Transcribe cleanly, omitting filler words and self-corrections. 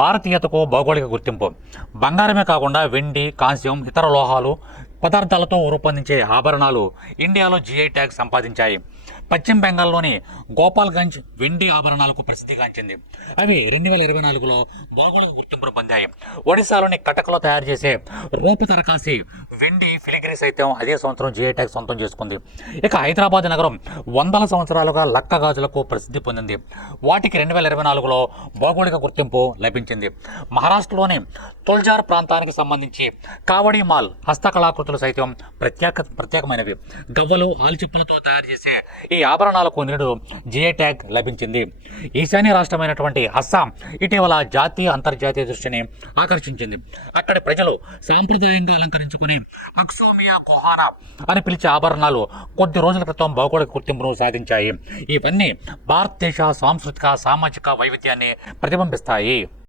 భారతీయతకు భౌగోళిక గుర్తింపు. బంగారమే కాకుండా వెండి, కాంస్యం, ఇతర లోహాలు పదార్థాలతో రూపొందించే ఆభరణాలు ఇండియాలో జీఐ ట్యాగ్ సంపాదించాయి. పశ్చిమ బెంగాల్లోని గోపాల్గంజ్ వెండి ఆభరణాలకు ప్రసిద్ధిగాంచింది. అవి 2024లో భౌగోళిక గుర్తింపును పొందాయి. ఒడిశాలోని కటక్లో తయారు చేసే రూపతరకాసి వెండి ఫిలిగ్రీ సైతం అదే సంవత్సరం జీఐ ట్యాగ్ సొంతం చేసుకుంది. ఇక హైదరాబాద్ నగరం వందల సంవత్సరాలుగా లక్క గాజులకు ప్రసిద్ధి పొందింది. వాటికి 2024లో భౌగోళిక గుర్తింపు లభించింది. మహారాష్ట్రలోని తుల్జార్ ప్రాంతానికి సంబంధించి కావడి మాల్ హస్తకళాకృతులు సైతం ప్రత్యేకమైనవి. గవ్వలు, ఆల్చిప్పలతో తయారు చేసే ఈ ఆభరణాలకు నిరుడు జీఐ ట్యాగ్ లభించింది. ఈశాన్య రాష్ట్రమైనటువంటి అస్సాం ఇటీవల జాతీయ అంతర్జాతీయ దృష్టిని ఆకర్షించింది. అక్కడి ప్రజలు సాంప్రదాయంగా అలంకరించుకుని అక్సోమియా గోహానా అని పిలిచే ఆభరణాలు కొద్ది రోజుల క్రితం భౌగోళిక గుర్తింపును సాధించాయి. ఇవన్నీ భారతదేశ సాంస్కృతిక, సామాజిక వైవిధ్యాన్ని ప్రతిబింబిస్తాయి.